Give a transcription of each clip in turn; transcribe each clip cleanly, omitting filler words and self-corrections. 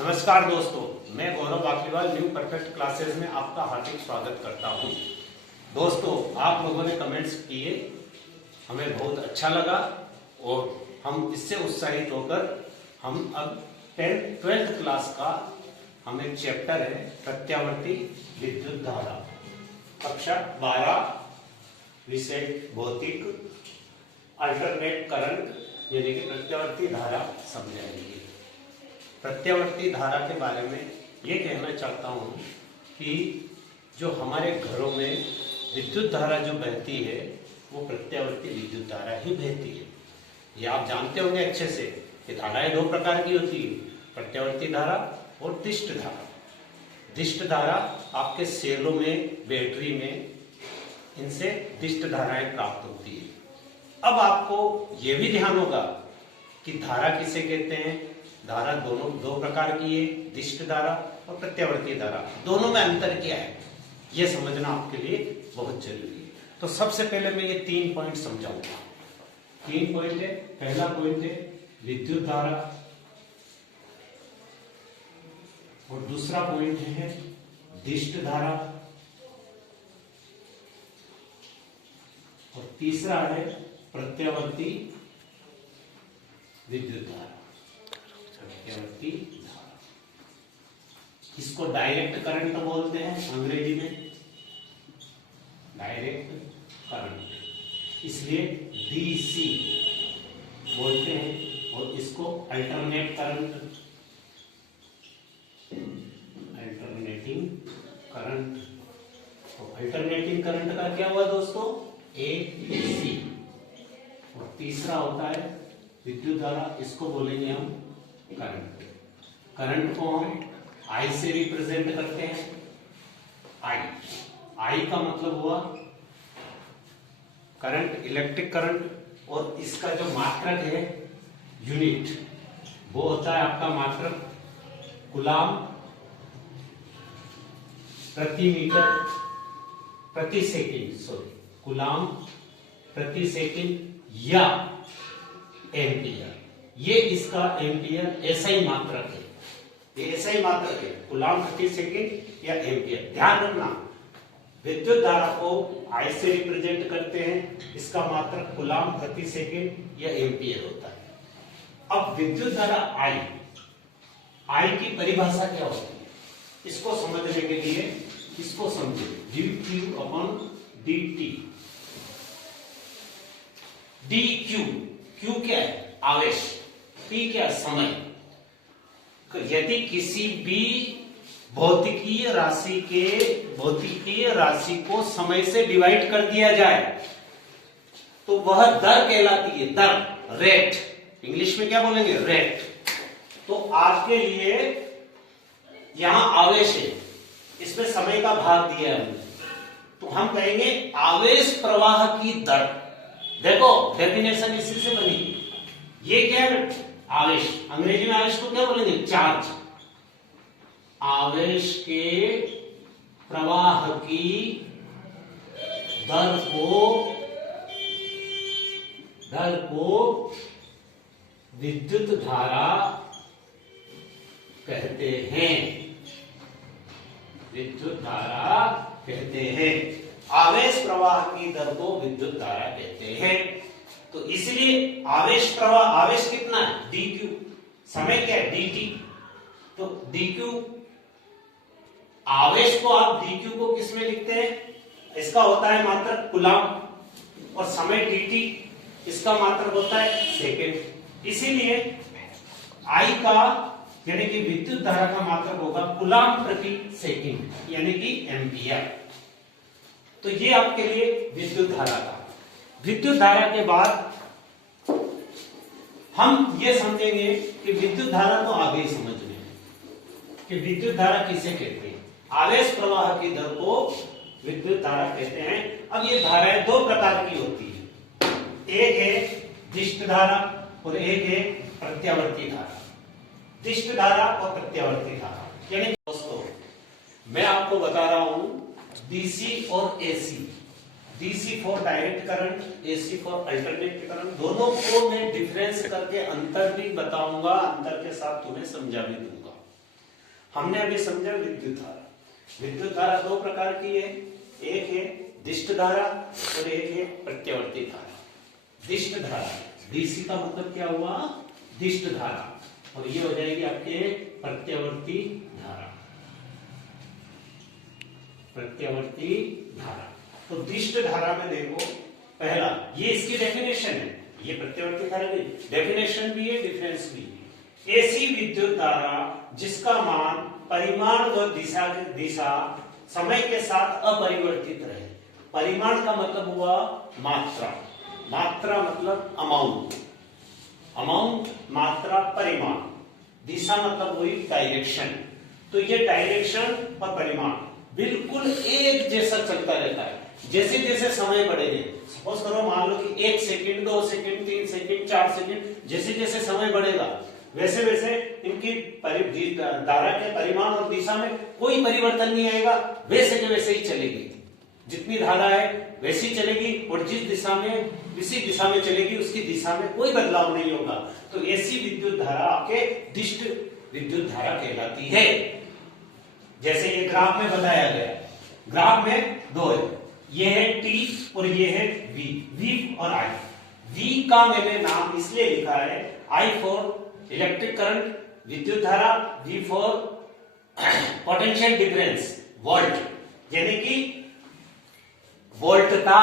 नमस्कार दोस्तों, मैं गौरव आखलीवाल न्यू परफेक्ट क्लासेस में आपका हार्दिक स्वागत करता हूं। दोस्तों, आप लोगों ने कमेंट्स किए, हमें बहुत अच्छा लगा और हम इससे उत्साहित होकर हम अब 12th क्लास का हम एक चैप्टर है प्रत्यावर्ती विद्युत धारा, कक्षा 12, विषय भौतिक, अल्टरनेट करंट यानी कि प्रत्यावर्ती धारा समझाएंगे। प्रत्यावर्ती धारा के बारे में ये कहना चाहता हूँ कि जो हमारे घरों में विद्युत धारा जो बहती है वो प्रत्यावर्ती विद्युत धारा ही बहती है। ये आप जानते होंगे अच्छे से कि धाराएं दो प्रकार की होती है, प्रत्यावर्ती धारा और दिष्ट धारा। दिष्ट धारा आपके सेलों में, बैटरी में, इनसे दिष्ट धाराएं प्राप्त होती है। अब आपको ये भी ध्यान होगा कि धारा किसे कहते हैं। धारा दो प्रकार की है, दिष्ट धारा और प्रत्यावर्ती धारा। दोनों में अंतर क्या है ये समझना आपके लिए बहुत जरूरी है। तो सबसे पहले मैं ये 3 पॉइंट समझाऊंगा। 3 पॉइंट है। पहला पॉइंट है विद्युत धारा और दूसरा पॉइंट है दिष्ट धारा और तीसरा है प्रत्यावर्ती विद्युत धारा। प्रत्यावर्ती धारा, इसको डायरेक्ट करंट बोलते हैं अंग्रेजी में, डायरेक्ट करंट, इसलिए डीसी बोलते हैं। और इसको अल्टरनेट करंट, अल्टरनेटिंग करंट। तो अल्टरनेटिंग करंट का क्या हुआ दोस्तों, एसी। और तीसरा होता है विद्युत धारा, इसको बोलेंगे हम करंट। करंट को हम आई से रिप्रेजेंट करते हैं। आई का मतलब हुआ करंट, इलेक्ट्रिक करंट, और इसका जो मात्रक है यूनिट वो होता है आपका मात्रक कूलाम प्रति मीटर प्रति सेकंड, सॉरी कूलाम प्रति सेकंड या एम्पियर। ये इसका एम्पियर एसआई मात्रक है, ये एसआई मात्रक है, कूलाम प्रति सेकंड या एम्पियर। ध्यान रखना, विद्युत धारा को आई से रिप्रेजेंट करते हैं, इसका मात्रक कूलाम प्रति सेकंड या एम्पियर होता है। अब विद्युत धारा आई की परिभाषा क्या होती है, इसको समझने के लिए इसको समझे। dq upon dt। dq, q क्या है, आवेश, p क्या, समय। यदि किसी भी भौतिकीय राशि को समय से डिवाइड कर दिया जाए तो वह दर कहलाती है, दर, रेट। इंग्लिश में क्या बोलेंगे, रेट। तो आपके लिए यहां आवेश है, इसमें समय का भाग दिया है हमने, तो हम कहेंगे आवेश प्रवाह की दर। देखो डेफिनेशन इसी से बनी। ये क्या है, आवेश। अंग्रेजी में आवेश को क्या बोलेंगे, चार्ज। आवेश के प्रवाह की दर को विद्युत धारा कहते हैं, विद्युत धारा कहते हैं। आवेश प्रवाह की दर को विद्युत धारा कहते हैं। तो इसलिए आवेश प्रवाह, आवेश कितना है, dq, समय क्या है, dt। तो dq, आवेश को आप dq को किस में लिखते हैं, इसका होता है मात्रक कूलाम, और समय dt, इसका मात्रक होता है सेकंड। इसीलिए I का यानी कि विद्युत धारा का मात्रक होगा कूलाम प्रति सेकंड यानी कि एम्पियर। तो ये आपके लिए विद्युत धारा था। विद्युत धारा के बाद हम ये समझेंगे कि विद्युत धारा तो आगे ही समझने हैं कि विद्युत धारा किसे कहते हैं। आवेश प्रवाह की दर को विद्युत धारा कहते हैं। अब ये धाराएं दो प्रकार की होती है, एक है दिष्ट धारा और एक है प्रत्यावर्ती धारा। दिष्ट धारा और प्रत्यावर्ती धारा यानी दोस्तों मैं आपको बता रहा हूं डीसी और AC. DC for direct current, AC for alternate current. दोनों को मैं डिफरेंस करके अंतर भी बताऊंगा, अंतर के साथ तुम्हें समझा भी दूंगा। हमने अभी समझा विद्युत धारा। विद्युत धारा दो प्रकार की है, एक है दिष्ट धारा और एक है प्रत्यावर्ती धारा। दिष्ट धारा, डीसी का मतलब क्या हुआ, दिष्ट धारा, और ये हो जाएगी आपके प्रत्यावर्ती धारा। प्रत्यावर्ती धारा, तो दिष्ट धारा में देखो, पहला ये इसकी डेफिनेशन है, ये प्रत्यावर्ती धारा की डेफिनेशन भी है, डिफरेंस भी है। ऐसी विद्युत धारा जिसका मान, परिमाण व दिशा समय के साथ अपरिवर्तित रहे। परिमाण का मतलब हुआ मात्रा, मात्रा मतलब अमाउंट, अमाउंट मात्रा परिमाण, दिशा मतलब हुई डायरेक्शन। तो ये डायरेक्शन और परिमाण बिल्कुल एक जैसा चलता रहता है। जैसे जैसे समय बढ़ेगा, सपोज करो मान लो कि 1 सेकंड, 2 सेकंड, 3 सेकंड, 4 सेकंड, जैसे जैसे समय बढ़ेगा वैसे वैसे इनकी धारा के परिमाण और दिशा में कोई परिवर्तन नहीं आएगा, वैसे के वैसे ही चलेगी। जितनी धारा है वैसी चलेगी और जिस दिशा में, इसी दिशा में चलेगी, उसकी दिशा में कोई बदलाव नहीं होगा। तो ऐसी विद्युत धारा आपके दिष्ट विद्युत धारा कहलाती है। जैसे ये ग्राफ में बताया गया, ग्राफ में दो है, ये है T और ये है V, V और I। V का मैंने नाम इसलिए लिखा है, I फॉर इलेक्ट्रिक करंट विद्युत धारा, V for potential difference volt, यानी कि वोल्टता,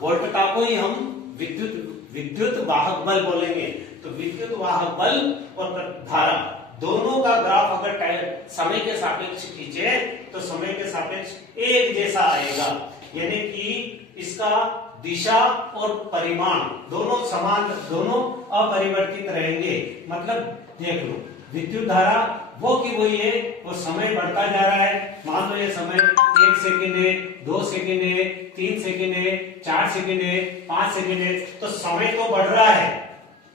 वोल्टता को ही हम विद्युत वाहक बल बोलेंगे। तो विद्युत वाहक बल और धारा दोनों का ग्राफ अगर समय के सापेक्ष खींचे तो समय के सापेक्ष एक जैसा आएगा, यानी कि इसका दिशा और परिमाण दोनों समान, दोनों अपरिवर्तित रहेंगे। मतलब देख लो, विद्युत धारा वो की वही है, वो समय बढ़ता जा रहा है। मान लो ये समय 1 सेकेंड है, 2 सेकेंड है, 3 सेकेंड है, 4 सेकेंड है, 5 सेकेंड है, तो समय तो बढ़ रहा है,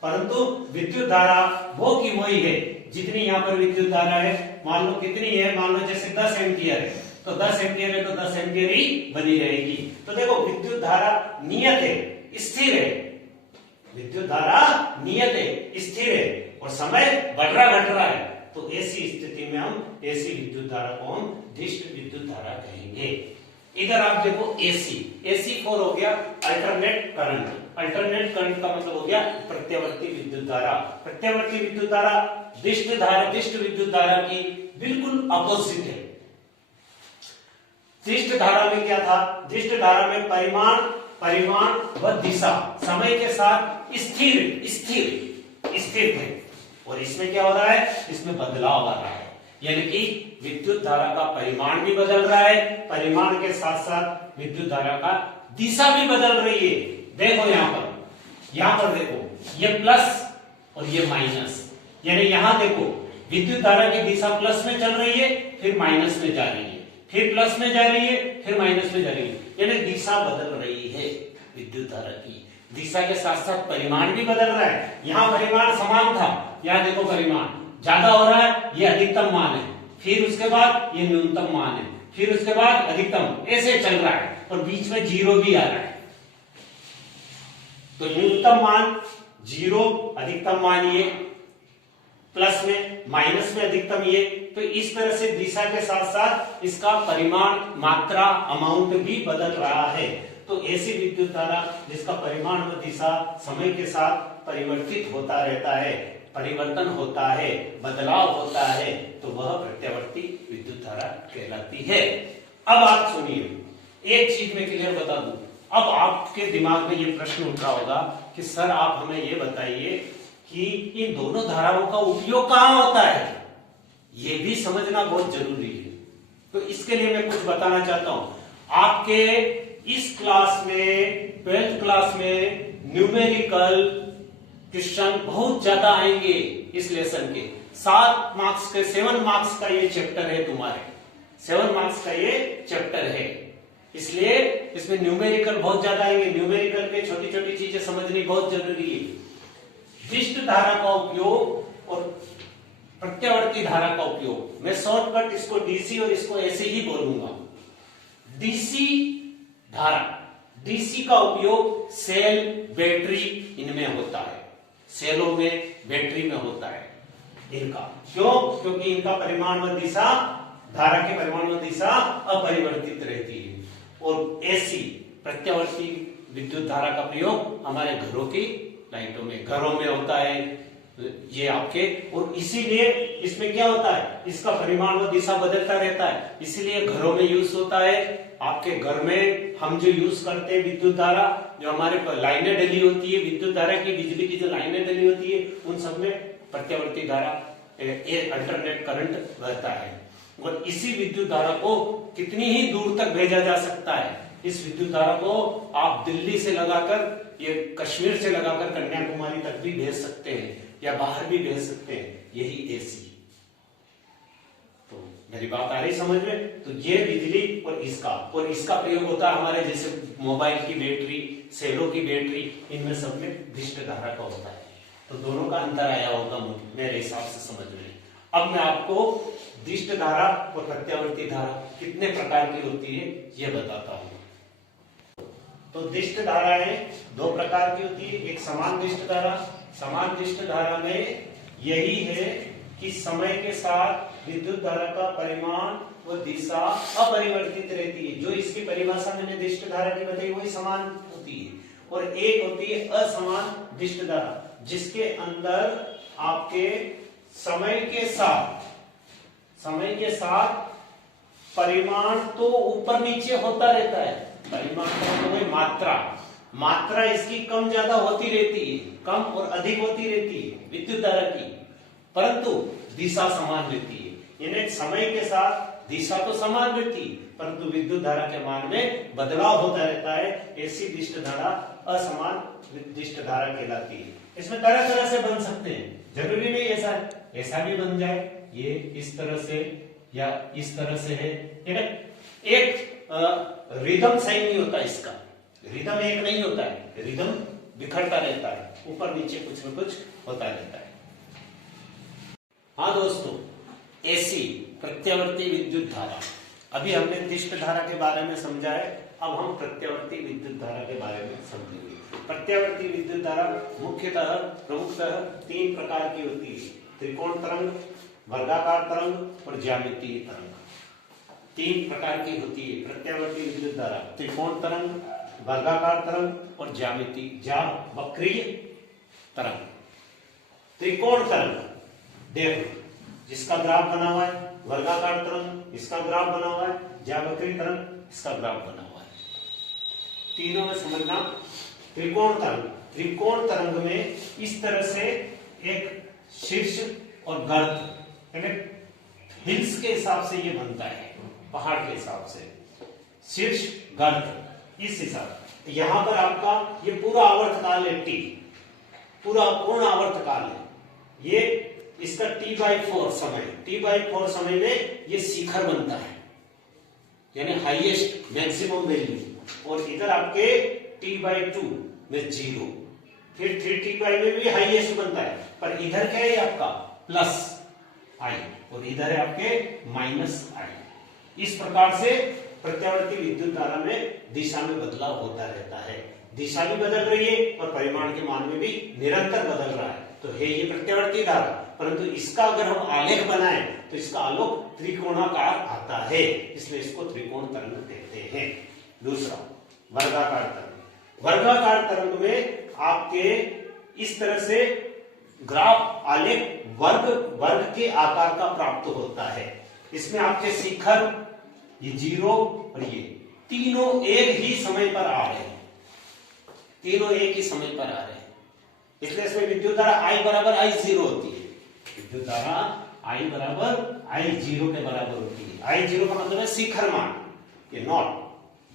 परंतु विद्युत धारा वो की वही है। जितनी यहाँ पर विद्युत धारा है, मान लो कितनी है, मान लो जैसे 10 एम्पियर है, तो 10 एम्पियर है तो 10 एम्पियर ही बनी रहेगी। तो देखो विद्युत धारा नियत है, स्थिर है, विद्युत धारा नियत है, स्थिर है, और समय बढ़ रहा घट रहा है। तो ऐसी स्थिति में हम ऐसी विद्युत धारा को हम दिष्ट विद्युत धारा कहेंगे। इधर आप देखो AC 4 हो गया अल्टरनेट करंट। अल्टरनेट करंट का मतलब हो गया प्रत्यावर्ती विद्युत धारा। प्रत्यावर्ती विद्युत धारा दिष्ट विद्युत धारा की बिल्कुल अपोजिट है। दिष्ट धारा में क्या था, दिष्ट धारा में परिमाण व दिशा समय के साथ स्थिर थे, और इसमें क्या हो रहा है, इसमें बदलाव आ रहा है, यानी कि विद्युत धारा का परिमाण भी बदल रहा है, परिमाण के साथ साथ विद्युत धारा का दिशा भी बदल रही है। देखो यहां पर देखो, ये प्लस और ये माइनस, यानी यहां देखो विद्युत धारा की दिशा प्लस में चल रही है, फिर माइनस में जा रही है, फिर प्लस में जा रही है, फिर माइनस में जा रही है, यानी दिशा बदल रही है। विद्युत धारा की दिशा के साथ साथ परिमाण भी बदल रहा है। यहाँ परिमाण समान था, यहाँ देखो परिमाण ज्यादा हो रहा है, ये अधिकतम मान है, फिर उसके बाद ये न्यूनतम मान है, फिर उसके बाद अधिकतम, ऐसे चल रहा है, और बीच में जीरो भी आ रहा है। तो न्यूनतम मान 0, अधिकतम मान ये, प्लस में माइनस में अधिकतम ये। तो इस तरह से दिशा के साथ साथ इसका परिमाण, मात्रा, अमाउंट भी बदल रहा है। तो ऐसी विद्युत धारा जिसका परिमाण व दिशा समय के साथ परिवर्तित होता रहता है, परिवर्तन होता है, बदलाव होता है, तो वह प्रत्यावर्ती विद्युत धारा कहलाती है। अब आप सुनिए, एक चीज में क्लियर बता दूं, अब आपके दिमाग में ये प्रश्न उठ रहा होगा कि सर आप हमें ये बताइए कि इन दोनों धाराओं का उपयोग कहां होता है, ये भी समझना बहुत जरूरी है। तो इसके लिए मैं कुछ बताना चाहता हूं। आपके इस क्लास में, 12th क्लास में न्यूमेरिकल क्वेश्चन बहुत ज्यादा आएंगे। इस लेसन के 7 मार्क्स के, 7 मार्क्स का ये चैप्टर है, तुम्हारे 7 मार्क्स का ये चैप्टर है, इसलिए इसमें न्यूमेरिकल बहुत ज्यादा आएंगे। न्यूमेरिकल के छोटी छोटी चीजें समझनी बहुत जरूरी है। दिष्ट धारा का उपयोग और प्रत्यावर्ती धारा का उपयोग, मैं शॉर्टकट इसको डीसी और इसको ऐसे ही बोलूंगा। डीसी धारा, डीसी का उपयोग सेल, बैटरी इनमें होता है, सेलों में, बैटरी में होता है। इनका। क्यों? क्योंकि इनका परिमाण व दिशा, धारा के परिमाण व दिशा अपरिवर्तित रहती है। और ऐसी प्रत्यावर्ती विद्युत धारा का प्रयोग हमारे घरों की लाइटों में, घरों में होता है ये आपके। और इसीलिए इसमें क्या होता है, इसका परिमाण व दिशा बदलता रहता है, इसीलिए घरों में यूज होता है। आपके घर में हम जो यूज करते हैं विद्युत धारा, जो हमारे लाइनें डली होती है विद्युत धारा की, बिजली की जो लाइनें डली होती है, उन सब में प्रत्यावर्ती धारा, अल्टरनेट करंट रहता है। और इसी विद्युत धारा को कितनी ही दूर तक भेजा जा सकता है। इस विद्युत धारा को आप दिल्ली से लगाकर, ये कश्मीर से लगाकर कन्याकुमारी तक भी भेज सकते हैं, या बाहर भी भेज सकते हैं, यही एसी। तो मेरी बात आ रही समझ में? तो ये बिजली और इसका प्रयोग होता है हमारे जैसे मोबाइल की बैटरी, सेलों की बैटरी, इनमें सब में दिष्ट धारा का होता है। तो दोनों का अंतर आया होगा मेरे हिसाब से समझ में। अब मैं आपको दिष्ट धारा और प्रत्यावर्ती धारा कितने प्रकार की होती है ये बताता हूं। तो दिष्ट धाराएं दो प्रकार की होती है, एक समान दिष्ट धारा। समान दिष्ट धारा में यही है कि समय के साथ विद्युत धारा का परिमाण व दिशा अपरिवर्तित रहती है। जो इसकी परिभाषा मैंने दिष्ट धारा की बताई वही समान होती है। और एक होती है असमान दिष्ट धारा, जिसके अंदर आपके समय के साथ परिमाण तो ऊपर नीचे होता रहता है। परिमाण का मतलब मात्रा इसकी कम ज्यादा होती रहती है, कम और अधिक होती रहती है विद्युत धारा की, परंतु दिशा समान रहती है। यानी समय के साथ दिशा तो समान रहती है, परंतु विद्युत धारा के मान में बदलाव होता रहता है। ऐसी दिष्ट धारा असमान दिष्ट धारा कहलाती है। इसमें तरह तरह से बन सकते हैं, जरूरी नहीं ऐसा भी बन जाए, ये इस तरह से या इस तरह से है। एक रिदम सही नहीं होता, इसका रिदम एक नहीं होता है, रिदम बिखरता रहता है, ऊपर नीचे कुछ न कुछ होता रहता है। हाँ दोस्तों, ऐसी प्रत्यावर्ती विद्युत धारा, अभी हमने दिष्ट धारा के बारे में समझा है, अब हम प्रत्यावर्ती विद्युत धारा के बारे में समझेंगे। प्रत्यावर्ती विद्युत धारा मुख्यतः प्रमुखतः तीन प्रकार की होती है, त्रिकोण तरंग, वर्गाकार तरंग और ज्यामितीय तरंग। तीन प्रकार की होती है प्रत्यावर्ती विद्युत धारा, त्रिकोण तरंग, वर्गाकार तरंग और वक्रीय तरंग। त्रिकोण तरंग देखो, जिसका ग्राफ बना हुआ है, वर्गाकार तरंग इसका ग्राफ बना हुआ है, ज्यावक्रीय तरंग इसका ग्राफ बना हुआ है। तीनों में समझना। त्रिकोण तरंग में इस तरह से एक शीर्ष और गर्त, हिल्स के हिसाब से ये बनता है, पहाड़ के हिसाब से शीर्ष गर्त, इस हिसाब। यहां पर आपका ये पूरा आवर्तकाल है, पूरा पूर्ण आवर्तकाल है। ये इसका T/4 समय में ये शिखर बनता है, यानी हाईएस्ट मैक्सिमम वैल्यू। और इधर आपके T/2 में 0, फिर 3T/5 में भी हाईएस्ट बनता है, पर इधर क्या है आपका प्लस I और इधर है आपके माइनस I। इस प्रकार से प्रत्यावर्ती विद्युत धारा में दिशा में बदलाव होता रहता है। दिशा भी बदल रही है और परिमाण के मान में भी निरंतर बदल रहा है, तो है ये प्रत्यावर्ती धारा। परंतु इसका अगर हम आलेख बनाएं तो इसका आलोक त्रिकोणाकार आता है, इसलिए इसको त्रिकोण तरंग कहते हैं। दूसरा वर्गाकार तरंग। वर्गाकार तरंग में आपके इस तरह से ग्राफ आलेख वर्ग के आकार का प्राप्त होता है। इसमें आपके शिखर, ये 0 और ये तीनों एक ही समय पर आ रहे हैं, तीनों एक ही समय पर आ रहे हैं, इसलिए इसमें विद्युत धारा I बराबर I0 होती है। विद्युत धारा I बराबर I0 के बराबर होती है। I0 का मतलब है शिखर मान, ये नॉट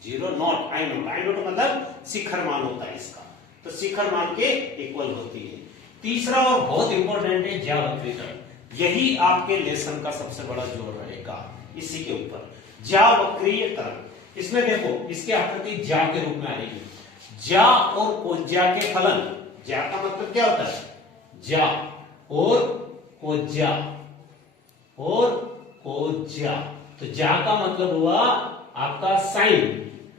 0 नॉट I नॉट मतलब शिखर मान होता है इसका, तो शिखर मान के इक्वल होती है। तीसरा और बहुत इंपॉर्टेंट है ज्यावक्रीकरण। यही आपके लेसन का सबसे बड़ा जोर रहेगा इसी के ऊपर, ज्यावक्रीय तरंग। इसमें देखो, इसकी आकृति ज्या के रूप में आ रही है। ज्या और कोज्या के फलन, ज्या का मतलब क्या होता है, ज्या और कोज्या तो ज्या का मतलब हुआ आपका साइन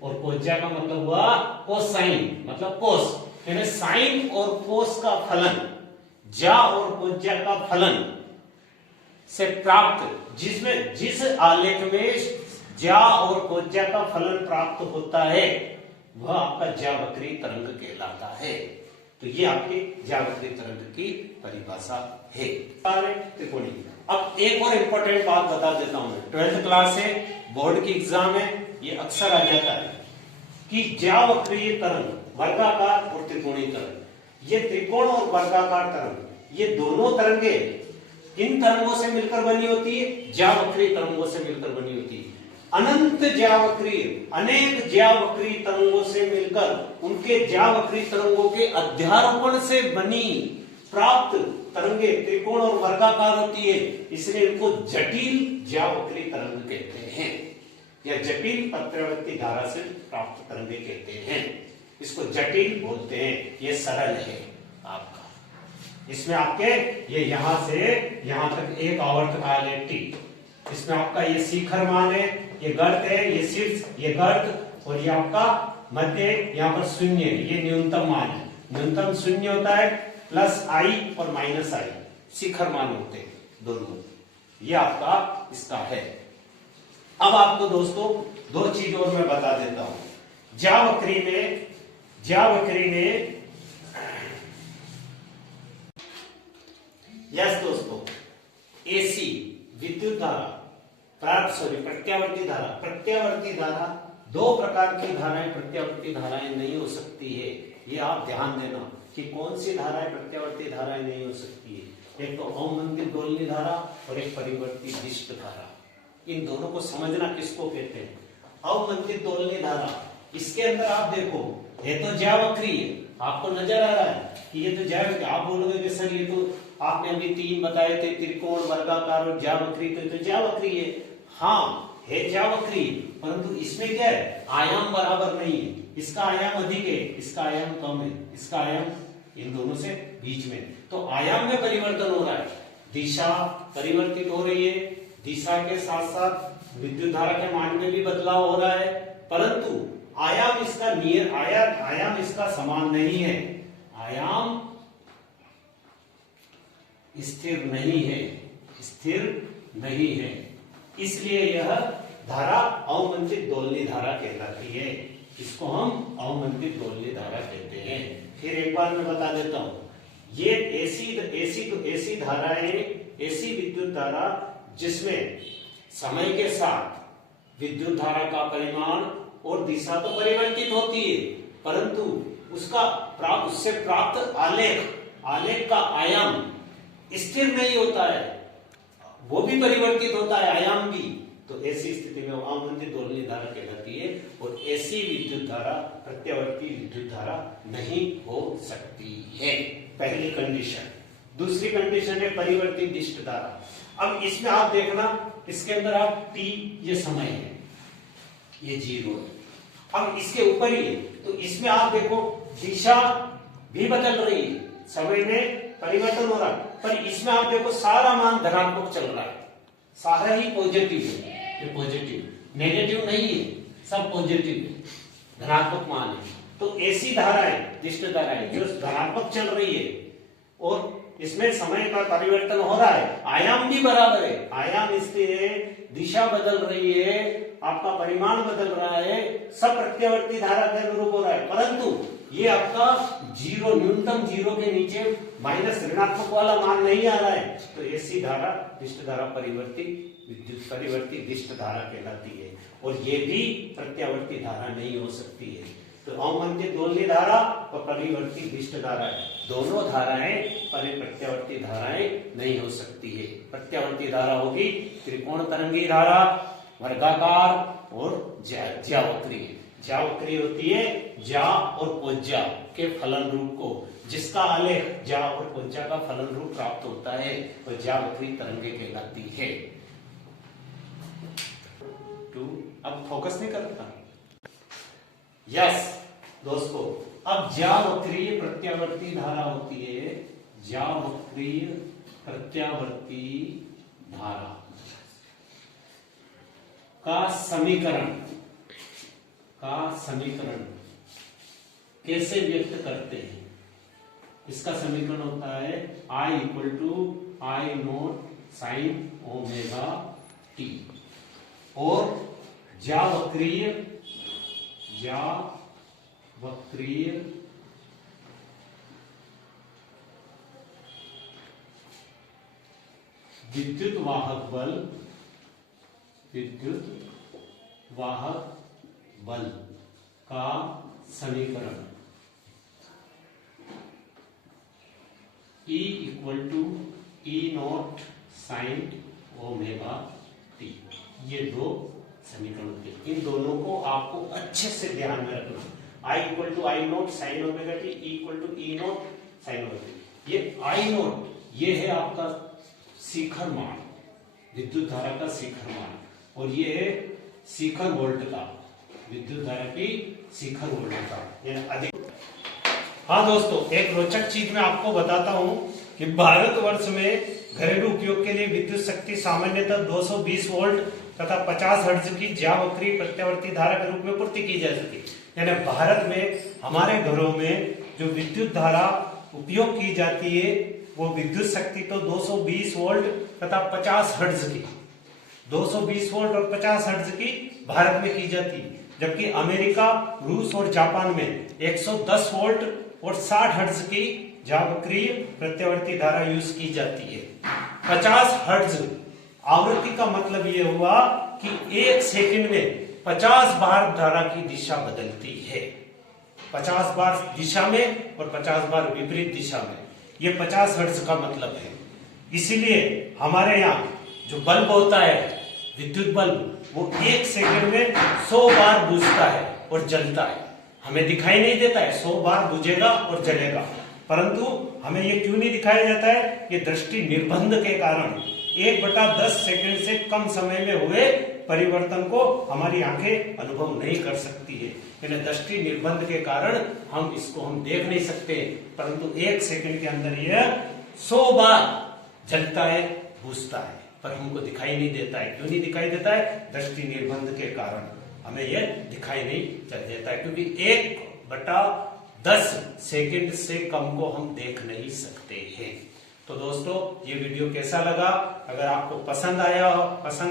और कोज्या का मतलब हुआ कोसाइन, मतलब कोस। यानी साइन और कोस का फलन, ज्या और कोज्या का फलन से प्राप्त, जिसमें जिस आलेख में ज्या और कोज्या का फलन प्राप्त होता है वह आपका ज्यावक्रीय तरंग कहलाता है। तो ये आपके ज्यावक्रीय तरंग की परिभाषा है। त्रिकोणीय। अब एक और इंपॉर्टेंट बात बता देता हूं, 12th क्लास है, बोर्ड की एग्जाम है, ये अक्सर आ जाता है कि ज्यावक्रीय तरंग, वर्गाकार और त्रिकोणीय तरंग, ये त्रिकोण और वर्गाकार तरंग, ये दोनों तरंगे किन तरंगों से मिलकर बनी होती है? ज्यावक्रीय तरंगों से मिलकर बनी होती है। अनंत ज्यावक्रीय, अनेक ज्यावक्रीय तरंगों से मिलकर उनके ज्यावक्रीय तरंगों के अध्यारोपण से बनी प्राप्त तरंगे त्रिकोण और वर्गाकार होती है, इसलिए इनको जटिल ज्यावक्रीय तरंग कहते हैं या जटिल प्रत्यावर्ती धारा से प्राप्त तरंगे कहते हैं। इसको जटिल बोलते हैं। ये सरल है आपका, इसमें आपके ये यहां से यहां तक एक आवर्त का आलेख टी, इसमें आपका ये शिखर मान है, ये गर्त है, ये शीर्ष, ये गर्त, और ये आपका मध्य, यहाँ पर शून्य, ये न्यूनतम मान है। न्यूनतम शून्य होता है, प्लस आई और माइनस आई शिखर मान होते हैं दोनों। ये आपका इसका है। अब आपको दोस्तों दो चीज और मैं बता देता हूं। ज्यावक्रीय में यस दोस्तों, एसी विद्युत धारा, प्रत्यावर्ती धारा, दो प्रकार की धाराएं प्रत्यावर्ती धाराएं नहीं हो सकती है। ये आप ध्यान देना कि कौन सी धाराएं प्रत्यावर्ती धाराएं नहीं हो सकती है। एक तो अवमंदित दोलनी धारा और एक परिवर्ती दिष्ट धारा। इन दोनों को समझना किसको कहते हैं? अवमंदित दोलनी धारा, इसके अंदर आप देखो ये तो ज्यावक्रीय, आपको नजर आ रहा है कि ये तो ज्यावक्रीय। आप बोलोगे कि सर ये तो आपने अभी तीन बताए थे, त्रिकोण, वर्गाकार और ज्यावक्रीय, तो ज्यावक्रीय है। हाँ है ज्यावक्रीय, परंतु इसमें क्या है? आयाम बराबर नहीं है। इसका आयाम अधिक है, इसका आयाम कम है, इसका आयाम इन दोनों से बीच में। तो आयाम में परिवर्तन हो रहा है, दिशा परिवर्तित हो रही है, दिशा के साथ साथ विद्युत धारा के मान में भी बदलाव हो रहा है, परंतु आयाम इसका आयाम इसका समान नहीं है। आयाम स्थिर नहीं है, इसलिए यह धारा अवमंदित दोलनी धारा कहलाती है। इसको हम अवमंदित दोलनी धारा कहते हैं। फिर एक बार मैं बता देता हूं, ये ऐसी धाराएं, ऐसी विद्युत धारा जिसमें समय के साथ विद्युत धारा का परिमाण और दिशा तो परिवर्तित होती है, परंतु उससे प्राप्त आलेख का आयाम स्थिर नहीं होता है, वो भी परिवर्तित होता है, आयाम भी। तो ऐसी स्थिति में अवमंदित दोलनी धारा कहलाती है, और ऐसी विद्युत धारा प्रत्यावर्ती विद्युत धारा नहीं हो सकती है, पहली कंडीशन। दूसरी कंडीशन है परिवर्ती दिष्ट धारा। अब इसमें आप देखना, इसके अंदर आप टी, ये समय है, ये 0 है। अब इसके ऊपर ही, तो इसमें आप देखो दिशा भी बदल रही है, समय में परिवर्तन हो रहा है, पर इसमें आप देखो सारा मान धनात्मक चल रहा है, सारा ही पॉजिटिव है। ये पॉजिटिव, नेगेटिव नहीं है, सब पॉजिटिव है, धनात्मक मान है। तो ऐसी धाराएं, दिष्ट धाराएं जो धनात्मक चल रही है और इसमें समय का परिवर्तन हो रहा है, आयाम भी बराबर है, आयाम स्थिर है, दिशा बदल रही है, आपका परिमाण बदल रहा है, सब प्रत्यावर्ती धारा के अनुरूप हो रहा है, परंतु ये आपका 0, न्यूनतम 0 के नीचे माइनस ऋणात्मक वाला मान नहीं आ रहा है। तो ऐसी धारा दिष्ट धारा परिवर्ती दिष्ट धारा कहलाती है, और ये भी प्रत्यावर्ती धारा नहीं हो सकती है। तो अवमंदित दोलनी धारा और परिवर्ती दिष्ट धारा, दोनों धाराएं प्रत्यावर्ती धाराएं नहीं हो सकती है। प्रत्यावर्ती धारा होगी त्रिकोण तरंगी धारा, वर्गाकार और ज्यावक्रीय। ज्यावक्रीय होती है ज्या और कोज्या के फलन रूप को, जिसका आलेख ज्या और कोज्या का फलन रूप प्राप्त होता है, वह ज्यावक्रीय तरंगे कहलाती है। अब फोकस नहीं करता। यस दोस्तों, अब ज्यावक्रीय प्रत्यावर्ती धारा होती है, ज्यावक्रीय प्रत्यावर्ती धारा का समीकरण कैसे व्यक्त करते हैं? इसका समीकरण होता है I = I0 sign omega T. और ज्यावक्रीय विद्युत वाहक बल का समीकरण E equal to E naught sine omega t. ये दो समीकरण थे, इन दोनों को आपको अच्छे से ध्यान में रखना। I equal to I naught sine omega t, E equal to E naught sine omega t. ये आई नॉट ये है आपका शिखर मान, विद्युत धारा का शिखर मान, और ये है शिखर वोल्ट का, विद्युत धारा की शिखर वोल्ट का यानी अधिक। हाँ दोस्तों, एक रोचक चीज मैं आपको बताता हूं कि भारतवर्ष में घरेलू उपयोग के लिए विद्युत शक्ति सामान्यतः 220 वोल्ट तथा 50 हर्ट्ज की ज्यावक्रीय प्रत्यावर्ती धारा के रूप में पूर्ति की जा सकती है। यानी भारत में हमारे घरों में जो विद्युत धारा उपयोग की जाती है वो विद्युत शक्ति तो 220 वोल्ट तथा 50 हर्ट्ज की, 220 वोल्ट और 50 हर्ट्ज की भारत में की जाती है, जबकि अमेरिका, रूस और जापान में 110 वोल्ट और 60 हर्ट्ज की ज्यावक्रीय प्रत्यावर्ती धारा यूज की जाती है। 50 हर्ट्ज आवृत्ति का मतलब यह हुआ कि एक सेकंड में 50 बार धारा की दिशा बदलती है, 50 बार दिशा में और 50 बार विपरीत दिशा में, ये 50 हर्ट्ज का मतलब है। इसीलिए हमारे यहाँ जो बल्ब होता है, विद्युत बल्ब, वो एक सेकंड में 100 बार बुझता है और जलता है। हमें दिखाई नहीं देता है, 100 बार बुझेगा और जलेगा, परंतु हमें ये क्यों नहीं दिखाया जाता है? ये दृष्टि निर्बंध के कारण 1/10 सेकंड से कम समय में हुए परिवर्तन को हमारी आंखें अनुभव नहीं कर सकती है। यानी दृष्टि निर्बंध के कारण हम इसको देख नहीं सकते, परंतु एक सेकंड के अंदर यह 100 बार जलता है, बुझता है, पर हमको दिखाई नहीं देता है। क्यों नहीं दिखाई देता है? दृष्टि निर्बंध के कारण हमें यह दिखाई नहीं चल देता है, क्योंकि 1/10 सेकंड से कम को हम देख नहीं सकते हैं। तो दोस्तों, ये वीडियो कैसा लगा? अगर आपको पसंद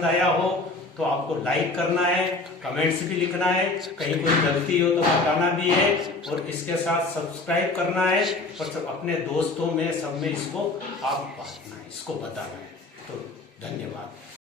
आया हो तो आपको लाइक करना है, कमेंट्स भी लिखना है, कहीं कोई गलती हो तो बताना भी है, और इसके साथ सब्सक्राइब करना है, और सब अपने दोस्तों में सब में इसको आप बांटना है, इसको बताना है। तो धन्यवाद।